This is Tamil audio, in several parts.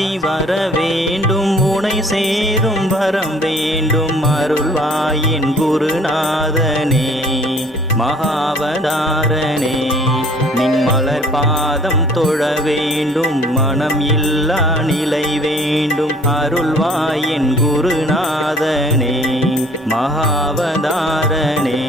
பாபாஜி வர வேண்டும் உனை சேரும் வரம் வேண்டும் அருள்வாயின் குருநாதனே மகாவதாரனே நின் மலர் பாதம் தொழ வேண்டும் மனம் இல்லா நிலை வேண்டும் அருள்வாயின் குருநாதனே மகாவதாரனே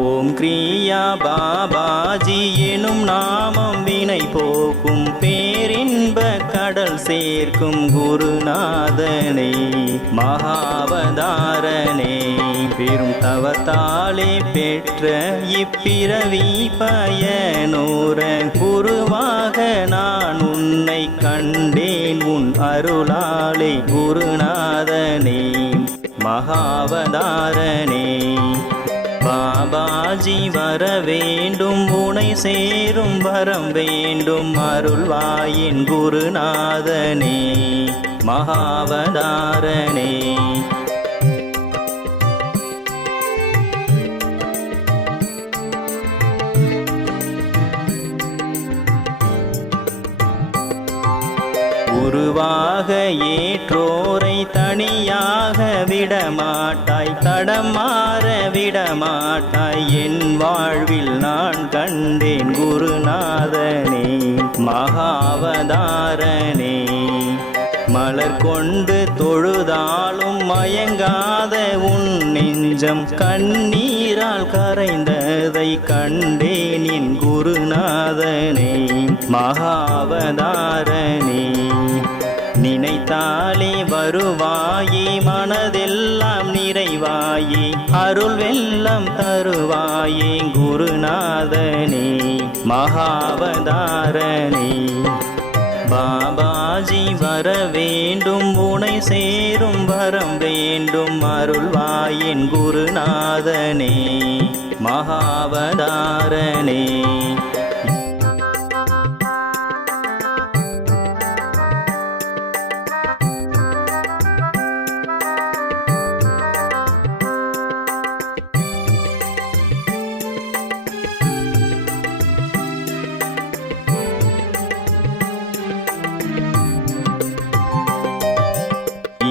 ஓம் கிரியா பாபாஜி எனும் நாமம் வினை போக்கும் பேரின்ப கடல் சேர்க்கும் குருநாதனே மகாவதாரனே பெரும் தவத்தாலே பெற்ற இப்பிறவி பயனோர குருவாக நான் உன்னை கண்டேன் உன் அருளாலே குருநாதனே மகாவதாரனே பாபாஜி வர வேண்டும் உனை சேரும் வரம் வேண்டும் அருள்வாயின் குருநாதனே மகாவதாரனே குருவாக ஏற்றோரை தனியாக விடமாட்டாய் தடமாற விடமாட்டாய் என் வாழ்வில் நான் கண்டேன் குருநாதனே மகாவதாரனே மலர் கொண்டு தொழுதாலும் மயங்காத உன் நெஞ்சம் கண்ணீரால் கரைந்ததை கண்டேன் என் குருநாதனே மகாவதாரனே நினைத்தாலே வருவாயே மனதெல்லாம் நிறைவாயே அருள் வெள்ளம் தருவாயே குருநாதனே மகாவதாரனே பாபாஜி வர வேண்டும் உனை சேரும் வரம் வேண்டும் அருள்வாயின் குருநாதனே மகாவதாரனே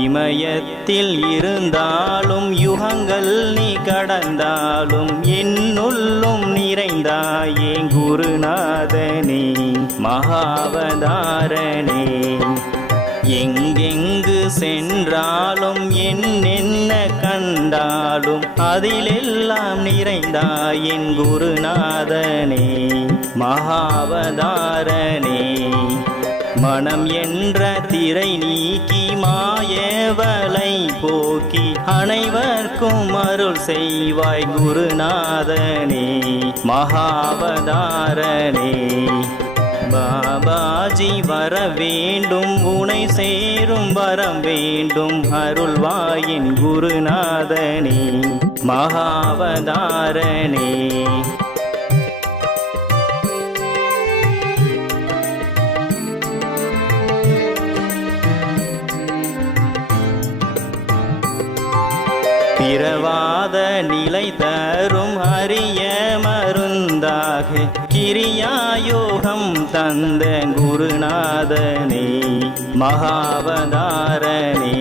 இமயத்தில் இருந்தாலும் யுகங்கள் நீ கடந்தாலும் என்னுள்ளும் நிறைந்தாயே குருநாதனே மகாவதாரனே எங்கெங்கு சென்றாலும் என்னென்ன கண்டாலும் அதிலெல்லாம் நிறைந்தாயின் குருநாதனே மகாவதாரனே மனம் என்ற திரை நீக்கி மாயவலை போக்கி அனைவர்க்கும் அருள் செய்வாய் குருநாதனே மகாவதாரனே பாபாஜி வர வேண்டும் உனை சேரும் வரம் வேண்டும் அருள்வாயின் குருநாதனே மகாவதாரனே பிறவாத நிலை தரும் அரிய மருந்தாக கிரியாயோகம் தந்த குருநாதனே மகாவதாரனே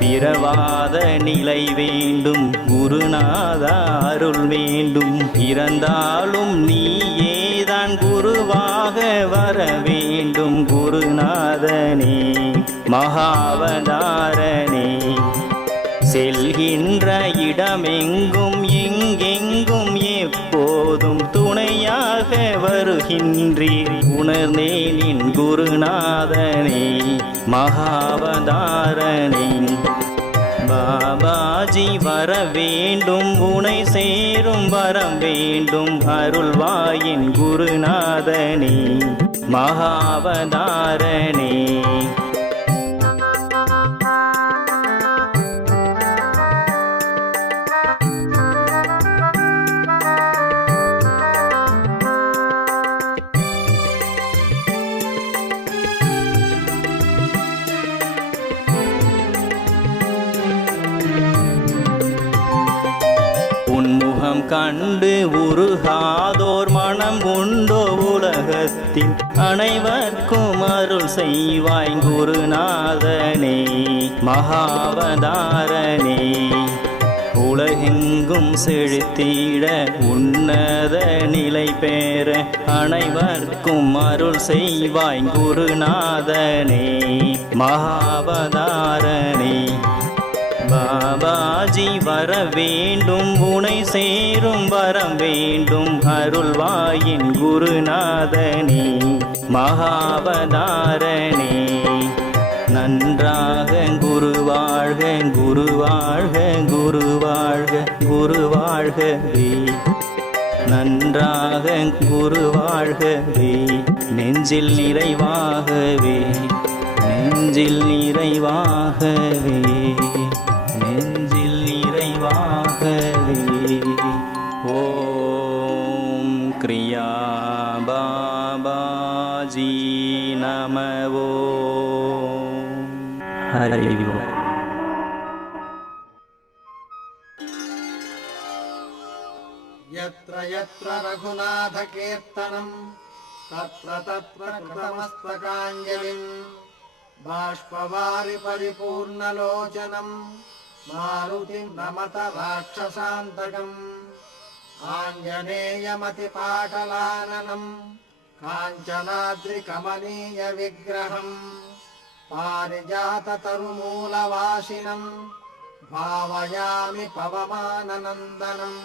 பிறவாத நிலை வேண்டும் குருநாதா அருள் வேண்டும் இறந்தாலும் நீயேதான் குருவாக வர வேண்டும் குருநாதனே மகாவதாரனே செல்கின்ற இடமெங்கும் எங்கெங்கும் எப்போதும் துணையாக வருகின்றீர் உணர்ந்தேன் என் குருநாதனே மகாவதாரனே பாபாஜி வர வேண்டும் உனை சேரும் வரம் வேண்டும் அருள்வாயின் குருநாதனே மகாவதாரனே கண்டு உருகாதோர் மனம் உண்டோ உலகத்தின் அனைவர்க்கும் அருள் செய்வாய் குருநாதனே மகாவதாரனே. உலகெங்கும் செழித்திட உன்னத நிலை பெற அனைவர்க்கும் அருள் செய்வாய் குருநாதனே மகாவதாரனே. பாபாஜி வர வேண்டும் உனை சேரும் வரம் வேண்டும் அருள்வாயின் குருநாதனே மகாவதாரனே. நன்றாக குருவாழ்க குருவாழ்க குருவாழ்க குருவாழ்கவே. நன்றாக குருவாழ்கவே நெஞ்சில் நிறைவாகவே நெஞ்சில் நிறைவாகவே நெஞ்சில் நிறைவாகவே. ஓம் கிரியா பாபாஜி நமவோ. ஹரி ஓம். यत्र यत्र रघुनाथ कीर्तनं तत्र तत्र कृतमस्तकाञ्जलिं बाष्पवारि परिपूर्णलोचनं मारुतिं नमत राक्षसान्तकम् आञ्जनेयमतिपाटलाननं काञ्चनाद्रिकमनीयविग्रहं पारिजाततरुमूलवासिनं भावयामि पवमाननन्दनम्.